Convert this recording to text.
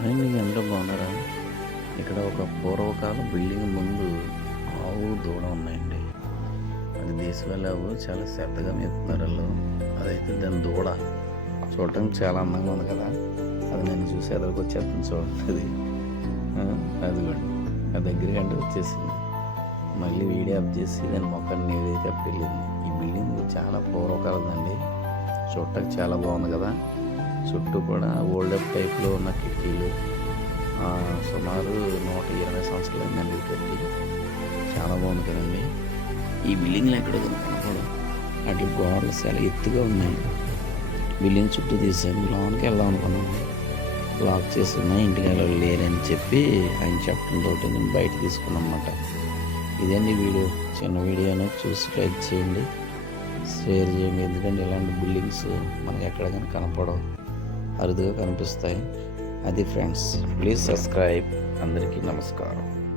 And ఎంత బాగున్నారా? ఇక్కడ ఒక పూర్వకాల బిల్డింగ్ ముందు ఆవు దూడ ఉన్నాయండి. అది దేశవాళీ ఆవు చాలా శ్రద్ధగా మేపుతున్నారు వాళ్ళు. అదైతే దాని దూడ. చూడటం చాలా అందంగా ఉంది కదా. అది నేను చూసి ఎదురుకు వచ్చేస్తుంది చూడండి. అది ఆ, అదిగోండి. ఆ వచ్చేసింది. మళ్ళీ వీడియో అప్ చేసి దాని మొక్కని నీదైతే అప్పుడు వెళ్ళింది ఈ బిల్డింగ్ చాలా పూర్వకాలదండి. చూడటానికి చాలా బాగుంది కదా. చుట్టూ కూడా ఓల్డ్ అప్ టైప్లో ఉన్న కిటికీలు సుమారు నూట ఇరవై సంవత్సరాలు అయిందండి ఇది కట్టి చాలా బాగుంది కదండి. ఈ బిల్డింగ్లు ఎక్కడ కనపడదు అటు గోడలు చాలా ఎత్తుగా ఉన్నాయి. బిల్డింగ్ చుట్టూ తీసాను లోనికి వెళ్దాం అనుకున్నాను లాక్ చేసి ఉన్నాయి ఇంటికి వెళ్ళాలి లేరని చెప్పి ఆయన చెప్పడంతో నేను బయట తీసుకున్నాను అనమాట ఇదండి వీడియో. చిన్న వీడియోను చూసి ట్రై చేయండి. షేర్ చేయండి. ఎందుకంటే ఇలాంటి బిల్డింగ్స్ మనకి ఎక్కడికైనా కనపడవు. అరుదుగా కనిపిస్తాయి. అది ఫ్రెండ్స్ ప్లీజ్ సబ్స్క్రైబ్. అందరికీ నమస్కారం.